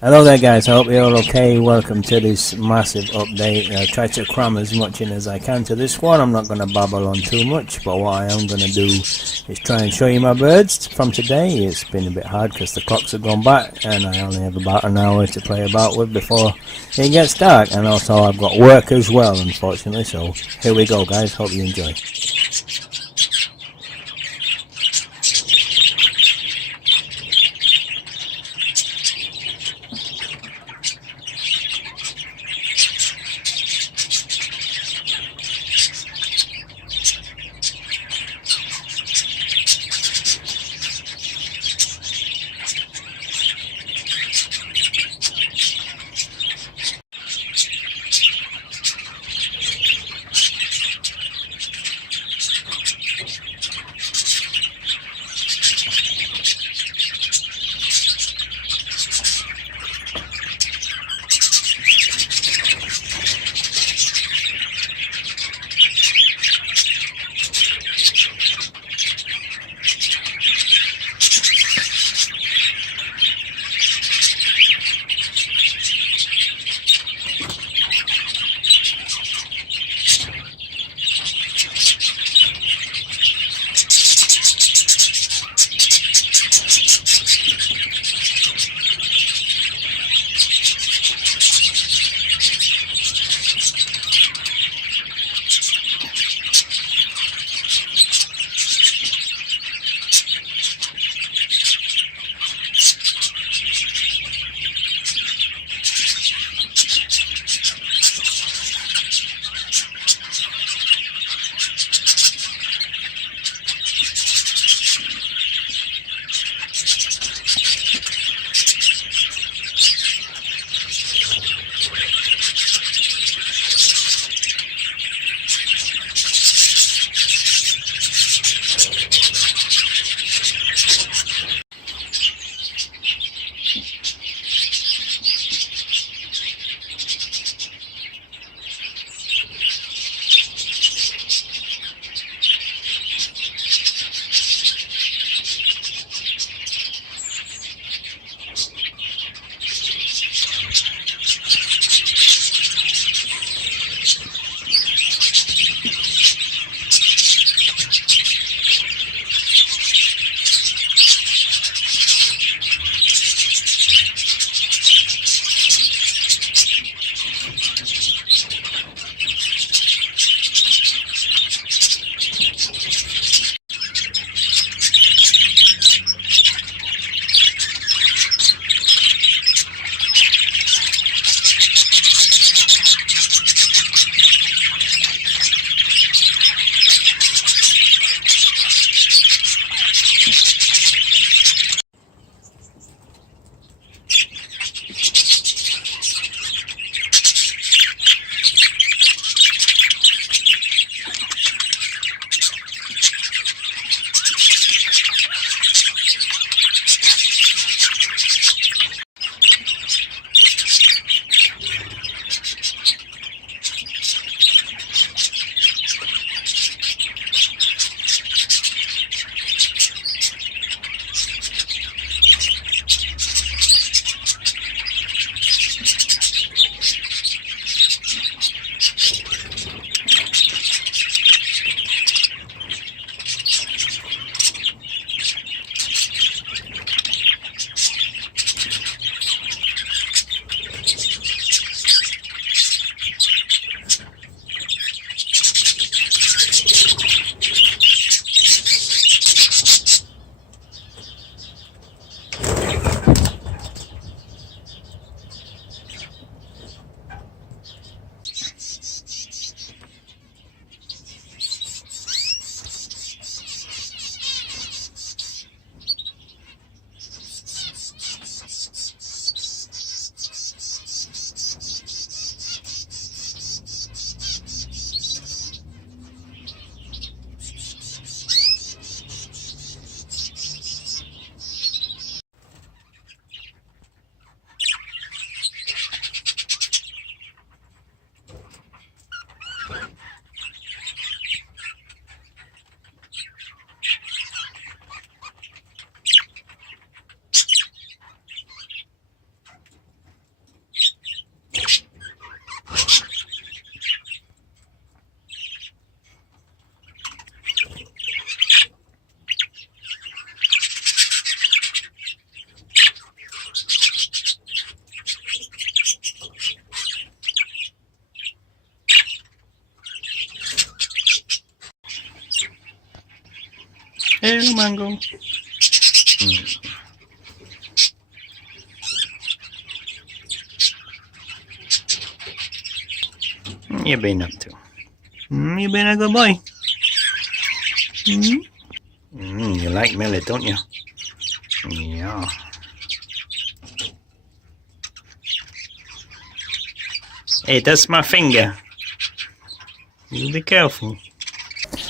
Hello there guys, I hope you're all okay. Welcome to this massive update. I'll try to cram as much in as I can to this one. I'm not going to babble on too much, but what I am going to do is try and show you my birds from today. It's been a bit hard because the clocks have gone back and I only have about an hour to play about with before it gets dark, and also I've got work as well, unfortunately. So here we go guys, hope you enjoy. Hello, Mango. You been up to? You been a good boy? You like millet, don't you? Yeah. Hey, that's my finger. You be careful.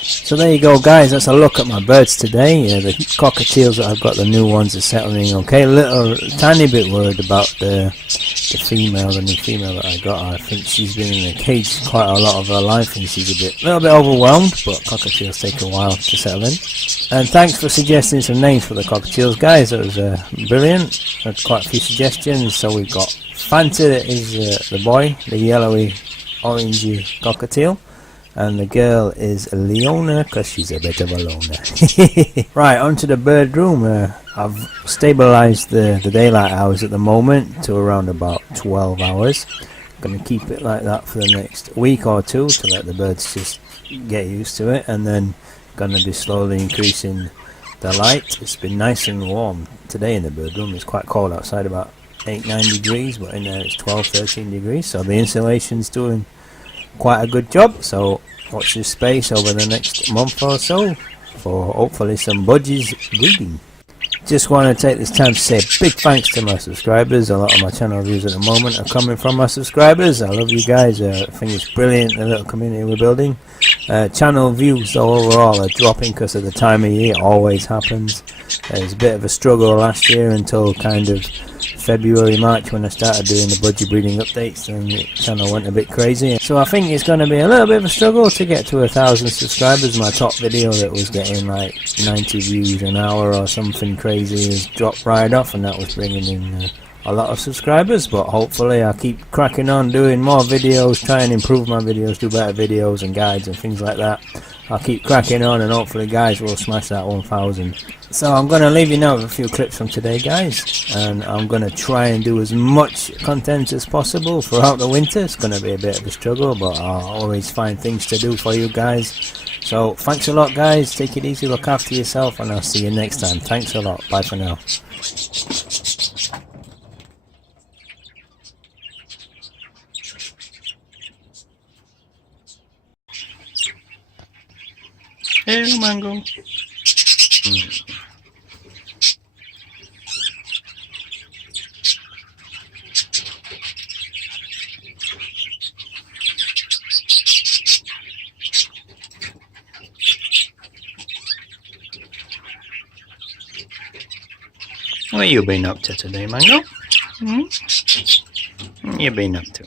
So there you go, guys. That's a look at my birds today. The cockatiels that I've got, the new ones are settling okay. A little tiny bit worried about the female, the new female that I got. I think she's been in a cage quite a lot of her life and she's a little bit overwhelmed, but cockatiels take a while to settle in. And thanks for suggesting some names for the cockatiels, guys. That was brilliant. Had quite a few suggestions. So we've got Fanta is the boy, the yellowy orangey cockatiel. And the girl is Leona because she's a bit of a loner. Right, onto the bird room. I've stabilised the daylight hours at the moment to around about 12 hours. I'm going to keep it like that for the next week or two to let the birds just get used to it, and then going to be slowly increasing the light. It's been nice and warm today in the bird room. It's quite cold outside, about 8-9 degrees, but in there it's 12-13 degrees, so the insulation's doing quite a good job. So watch this space over the next month or so for hopefully some Budgies breeding. Just want to take this time to say a big thanks to my subscribers. A lot of my channel views at the moment are coming from my subscribers. I love you guys. I think it's brilliant, the little community we're building. Channel views though overall are dropping because of the time of year. It always happens. It was a bit of a struggle last year until kind of February, March when I started doing the Budgie breeding updates, and the channel went a bit crazy. So I think it's going to be a little bit of a struggle to get to 1,000 subscribers. My top video that was getting like 90 views an hour or something crazy has dropped right off, and that was bringing in a lot of subscribers. But hopefully I'll keep cracking on doing more videos, try and improve my videos, do better videos and guides and things like that. I'll keep cracking on, and hopefully guys will smash that 1,000. So I'm going to leave you now with a few clips from today, guys, and I'm going to try and do as much content as possible throughout the winter. It's going to be a bit of a struggle, but I'll always find things to do for you guys. So thanks a lot, guys. Take it easy, look after yourself, and I'll see you next time. Thanks a lot. Bye for now. Hello, Mango. What you been up to today, Mango? You been up to?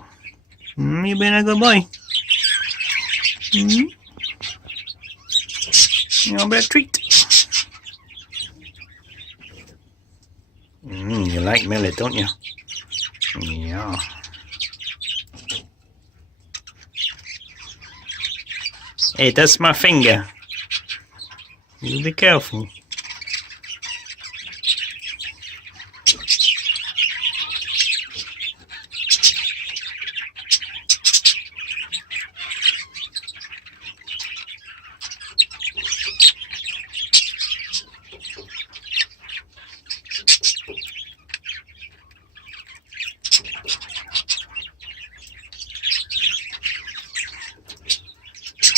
You been a good boy? You want a bit of treat? You like millet, don't you? Yeah. Hey, that's my finger. You be careful.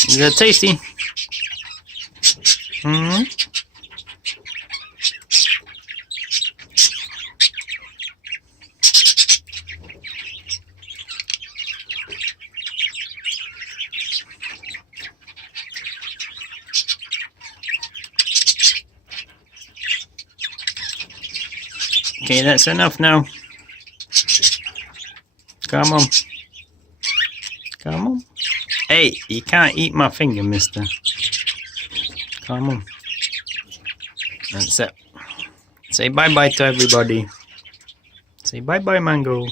Is that tasty? Okay, that's enough now. Come on. Come on. Hey, you can't eat my finger, mister. Come on. That's it. Say bye-bye to everybody. Say bye-bye, Mango.